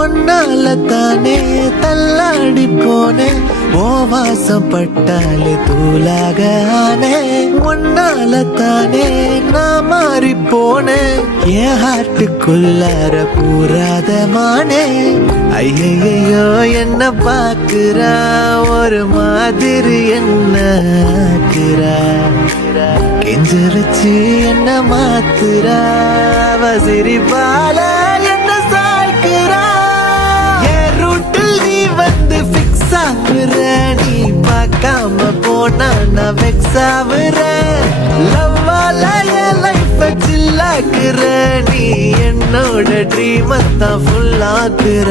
ஒன்னால தானே தள்ளாடி போனேன் ஓ வாசம் பட்டாலே தூளாக ஆனே ஒன்னால தானே நான் மாறி போனேன் என் ஹார்ட்டுக்குள்ளார பூராத மானே ஐயையோ என்ன பாக்குறா ஒரு மாதிரி என்ன ஆக்குறா கெஞ்சரிச்சு என்ன மாத்துறா அவ சிரிப்பால என்ன சாய்க்கிறா என் ரூட்டில் நீ வந்து ஃபிக்ஸ் ஆகுற நீ பார்க்காம போனா நான் வெக்ஸ் ஆகுற லவ்வால என் லைஃப் சில்லாக்குற நீ என்னோட ட்ரீம் தான் ஃபுல் ஆக்குற